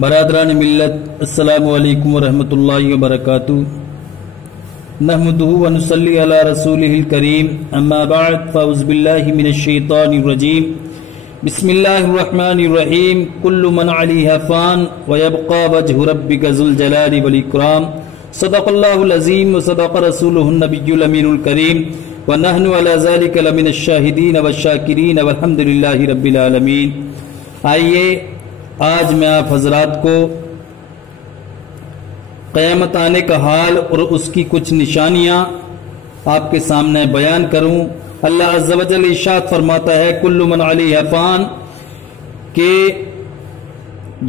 برادران ملت السلام علیکم ورحمۃ اللہ وبرکاتہ نحمده ونصلی علی رسولہ الکریم اما بعد فاعوذ باللہ من الشیطان الرجیم بسم اللہ الرحمن الرحیم کل من علیہا فان ویبقى وجہ ربک ذو الجلال والاکرام صدق اللہ العظیم وصدق رسولہ النبی الامین الکریم ونحن علی ذلک لمن الشاہدین والشاکرین والحمد للہ رب العالمین۔ آئیے آج میں آپ حضرات کو قیامت آنے کا حال اور اس کی کچھ نشانیاں آپ کے سامنے بیان کروں۔ اللہ عز و جل ارشاد فرماتا ہے کل من علیہا فان، کہ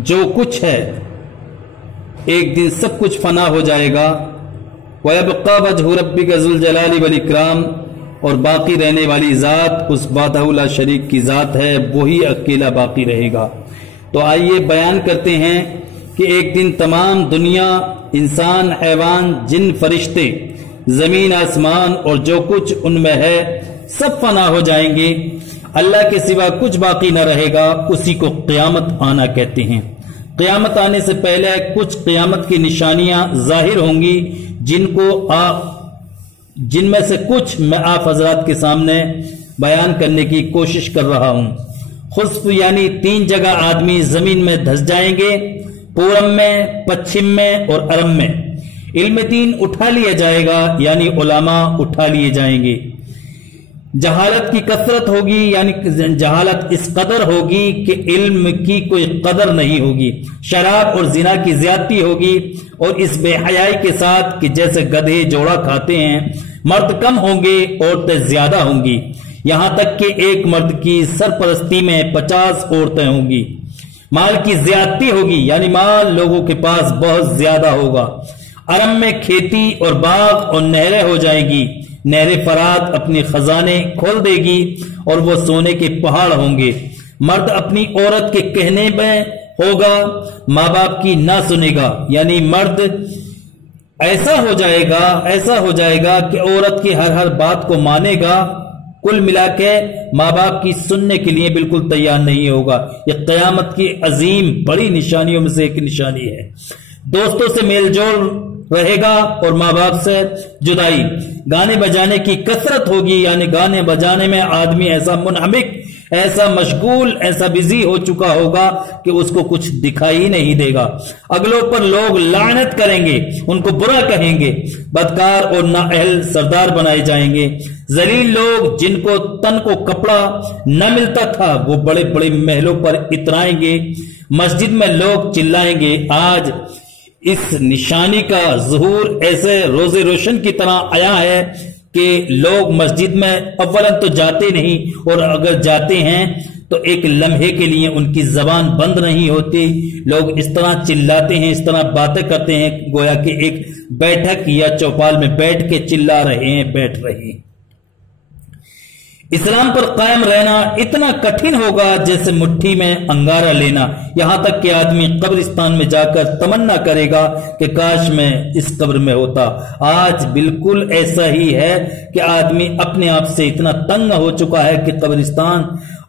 جو کچھ ہے ایک دن سب کچھ فنا ہو جائے گا۔ وَيَبْقَى وَجْهُ رَبِّكَ ذُو الْجَلَالِ وَالْإِكْرَامِ، اور باقی رہنے والی ذات اس وحدہ لا شریک کی ذات ہے، وہی اکیلا باقی رہے گا۔ تو آئیے بیان کرتے ہیں کہ ایک دن تمام دنیا، انسان، حیوان، جن، فرشتے، زمین، آسمان اور جو کچھ ان میں ہے سب فنا ہو جائیں گے، اللہ کے سوا کچھ باقی نہ رہے گا۔ اسی کو قیامت آنا کہتے ہیں۔ قیامت آنے سے پہلے کچھ قیامت کی نشانیاں ظاہر ہوں گی، جن میں سے کچھ میں آپ حضرات کے سامنے بیان کرنے کی کوشش کر رہا ہوں۔ خسف یعنی 3 جگہ آدمی زمین میں دھس جائیں گے، پورم میں، پچھم میں اور ارم میں۔ علم دین اٹھا لیا جائے گا، یعنی علماء اٹھا لیے جائیں گے۔ جہالت کی کثرت ہوگی، یعنی جہالت اس قدر ہوگی کہ علم کی کوئی قدر نہیں ہوگی۔ شراب اور زنا کی زیادتی ہوگی، اور اس بے حیائی کے ساتھ کہ جیسے گدھے جوڑا کھاتے ہیں۔ مرد کم ہوں گے، عورتیں زیادہ ہوں گی، یہاں تک کہ ایک مرد کی سرپرستی میں 50 عورتیں ہوں گی۔ مال کی زیادتی ہوگی، یعنی مال لوگوں کے پاس بہت زیادہ ہوگا۔ ارم میں کھیتی اور باغ اور نہریں ہو جائیں گی۔ نہر فرات اپنی خزانے کھول دے گی اور وہ سونے کے پہاڑ ہوں گے۔ مرد اپنی عورت کے کہنے میں ہوگا، ماں باپ کی نہ سنے گا، یعنی مرد ایسا ہو جائے گا کہ عورت کی ہر بات کو مانے گا، کل ملا کے ماں باپ کی سننے کے لیے بالکل تیار نہیں ہوگا۔ یہ قیامت کی عظیم بڑی نشانیوں میں سے ایک نشانی ہے۔ دوستوں سے میل جول رہے گا اور ماں باپ سے جدائی۔ گانے بجانے کی کثرت ہوگی، یعنی گانے بجانے میں آدمی ایسا منہمک، ایسا مشغول، ایسا بزی ہو چکا ہوگا کہ اس کو کچھ دکھائی نہیں دے گا۔ اگلوں پر لوگ لعنت کریں گے، ان کو برا کہیں گے، بدکار اور نااہل سردار بنائے جائیں گے۔ ذلیل لوگ جن کو تن کو کپڑا نہ ملتا تھا وہ بڑے بڑے محلوں پر اترائیں گے۔ مسجد میں لوگ چلائیں گے۔ آج اس نشانی کا ظہور ایسے روز روشن کی طرح آیا ہے کہ لوگ مسجد میں اولا تو جاتے نہیں، اور اگر جاتے ہیں تو ایک لمحے کے لیے ان کی زبان بند نہیں ہوتی۔ لوگ اس طرح چلاتے ہیں، اس طرح باتیں کرتے ہیں گویا کہ ایک بیٹھک یا چوپال میں بیٹھ کے چلا رہے ہیں، بیٹھ رہے ہیں۔ اسلام پر قائم رہنا اتنا کٹھن ہوگا جیسے مٹھی میں انگارہ لینا، یہاں تک کہ آدمی قبرستان میں جا کر تمنا کرے گا کہ کاش میں اس قبر میں ہوتا۔ آج بالکل ایسا ہی ہے کہ آدمی اپنے آپ سے اتنا تنگ ہو چکا ہے کہ قبرستان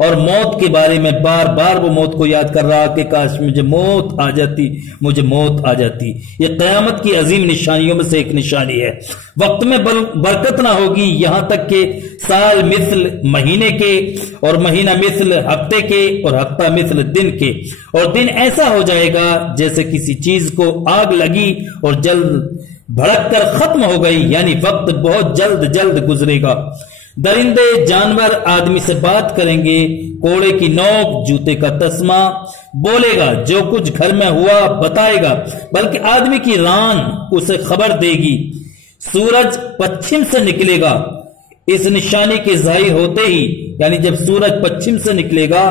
اور موت کے بارے میں بار بار وہ موت کو یاد کر رہا کہ کاش مجھے موت آ جاتی۔ یہ قیامت کی عظیم نشانیوں میں سے ایک نشانی ہے۔ وقت میں برکت نہ ہوگی، یہاں تک کہ سال مثل مہینے کے، اور مہینہ مثل ہفتے کے، اور ہفتہ مثل دن کے، اور دن ایسا ہو جائے گا جیسے کسی چیز کو آگ لگی اور جلد بھڑک کر ختم ہو گئی، یعنی وقت بہت جلد گزرے گا۔ درندے جانور آدمی سے بات کریں گے، کوڑے کی نوک جوتے کا تسمہ بولے گا، جو کچھ گھر میں ہوا بتائے گا، بلکہ آدمی کی ران اسے خبر دے گی۔ سورج پچھم سے نکلے گا، اس نشانی کے ظاہر ہوتے ہی، یعنی جب سورج پچھم سے نکلے گا،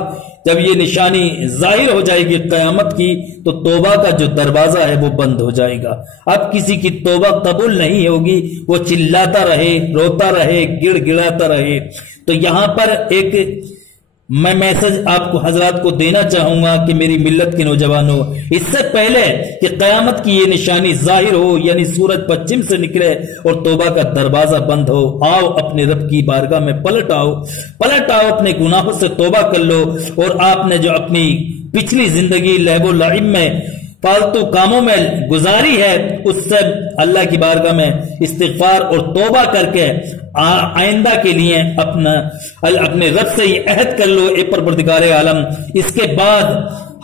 جب یہ نشانی ظاہر ہو جائے گی قیامت کی، تو توبہ کا جو دروازہ ہے وہ بند ہو جائے گا۔ اب کسی کی توبہ قبول نہیں ہوگی، وہ چلاتا رہے، روتا رہے، گڑ گڑاتا رہے۔ تو یہاں پر ایک میں میسج آپ کو حضرات کو دینا چاہوں گا کہ میری ملت کے نوجوانوں، اس سے پہلے کہ قیامت کی یہ نشانی ظاہر ہو، یعنی سورج پچھم سے نکلے اور توبہ کا دروازہ بند ہو، آؤ اپنے رب کی بارگاہ میں پلٹ آؤ، اپنے گناہوں سے توبہ کر لو، اور آپ نے جو اپنی پچھلی زندگی لہو و لعب میں فالتو کاموں میں گزاری ہے اس سے اللہ کی بارگاہ میں استغفار اور توبہ کر کے آئندہ کے لیے اپنے رب سے یہ عہد کر لو اے پروردگار عالم، اس کے بعد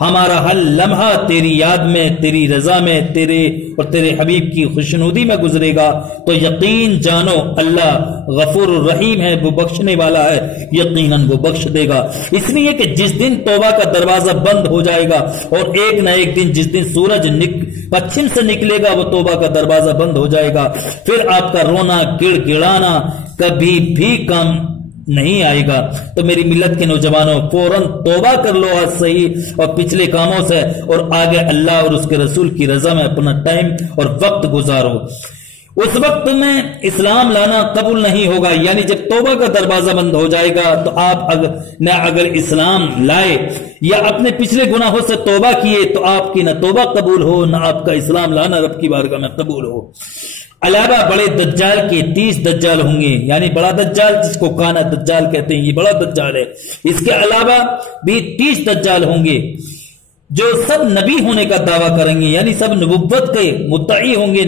ہمارا ہر لمحہ تیری یاد میں، تیری رضا میں، تیرے حبیب کی خوشنودی میں گزرے گا تو یقین جانو اللہ غفور الرحیم ہے، وہ بخشنے والا ہے، یقیناً وہ بخش دے گا۔ اس لیے کہ جس دن توبہ کا دروازہ بند ہو جائے گا اور ایک نہ ایک دن جس دن سورج پچھم سے نکلے گا وہ توبہ کا دروازہ بند ہو جائے گا، پھر آپ کا رونا گڑ گڑانا کبھی بھی کم نہیں آئے گا۔ تو میری ملت کے نوجوانوں فوراً توبہ کر لو آج سے ہی اور پچھلے کاموں سے، اور آگے اللہ اور اس کے رسول کی رضا میں اپنا ٹائم اور وقت گزارو۔ اس وقت میں اسلام لانا قبول نہیں ہوگا، یعنی جب توبہ کا دروازہ بند ہو جائے گا تو آپ اگر اسلام لائے یا اپنے پچھلے گناہوں سے توبہ کیے تو آپ کی نہ توبہ قبول ہو نہ آپ کا اسلام لانا رب کی بارگاہ میں قبول ہو۔ علاوہ بڑے دجال کے 30 دجال ہوں گے، یعنی بڑا دجال جس کو کانا دجال کہتے ہیں، یہ بڑا دجال ہے۔ اس کے علاوہ بھی 30 دجال ہوں گے جو سب نبی ہونے کا دعویٰ کریں گے، یعنی سب نبوت کے مدعی ہوں گے،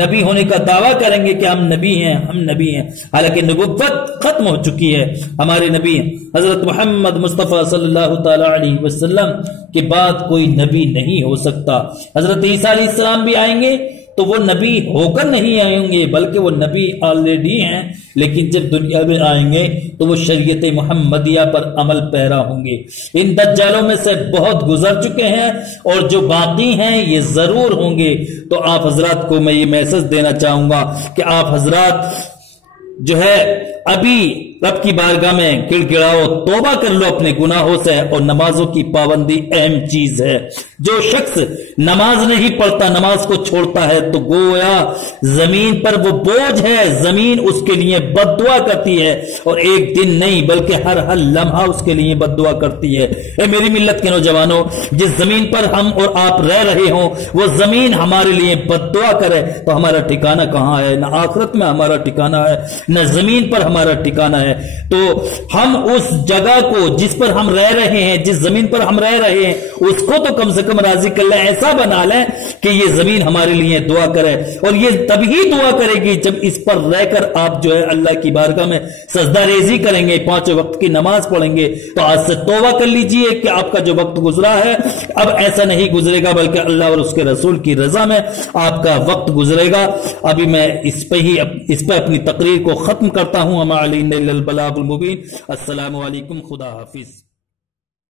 نبی ہونے کا دعویٰ کریں گے کہ ہم نبی ہیں، ہم نبی ہیں، حالانکہ نبوت ختم ہو چکی ہے۔ ہمارے نبی حضرت محمد مصطفیٰ صلی اللہ تعالی علیہ وسلم کے بعد کوئی نبی نہیں ہو سکتا۔ حضرت عیسیٰ علیہ السلام بھی آئیں گے تو وہ نبی ہو کر نہیں آئیں گے بلکہ وہ نبی آلریڈی ہیں، لیکن جب دنیا میں آئیں گے تو وہ شریعت محمدیہ پر عمل پیرا ہوں گے۔ ان دجالوں میں سے بہت گزر چکے ہیں اور جو باقی ہیں یہ ضرور ہوں گے۔ تو آپ حضرات کو میں یہ میسج دینا چاہوں گا کہ آپ حضرات جو ہے ابھی رب کی بارگاہ میں گڑ گڑاؤ، توبہ کر لو اپنے گناہوں سے، اور نمازوں کی پابندی اہم چیز ہے۔ جو شخص نماز نہیں پڑھتا، نماز کو چھوڑتا ہے تو گویا زمین پر وہ بوجھ ہے، زمین اس کے لیے بد دعا کرتی ہے، اور ایک دن نہیں بلکہ ہر لمحہ اس کے لیے بد دعا کرتی ہے۔ اے میری ملت کے نوجوانوں، جس زمین پر ہم اور آپ رہ رہے ہوں وہ زمین ہمارے لیے بد دعا کرے تو ہمارا ٹھکانہ کہاں ہے؟ نہ آخرت میں ہمارا ٹھکانہ ہے نہ زمین پر ہمارا ٹھکانہ ہے۔ تو ہم اس جگہ کو جس پر ہم رہ رہے ہیں، جس زمین پر ہم رہ رہے ہیں، اس کو تو کم سے کم راضی کر لیں، ایسا بنا لیں کہ یہ زمین ہمارے لیے دعا کرے، اور یہ تبھی دعا کرے گی جب اس پر رہ کر آپ جو ہے اللہ کی بارگاہ میں سجدہ ریزی کریں گے، 5 وقت کی نماز پڑھیں گے۔ تو آج سے توبہ کر لیجئے کہ آپ کا جو وقت گزرا ہے اب ایسا نہیں گزرے گا بلکہ اللہ اور اس کے رسول کی رضا میں آپ کا وقت گزرے گا۔ ابھی میں اس پہ اپنی تقریر کو ختم کرتا ہوں۔ وما علینا الا البلاغ المبین۔ السلام علیکم، خدا حافظ۔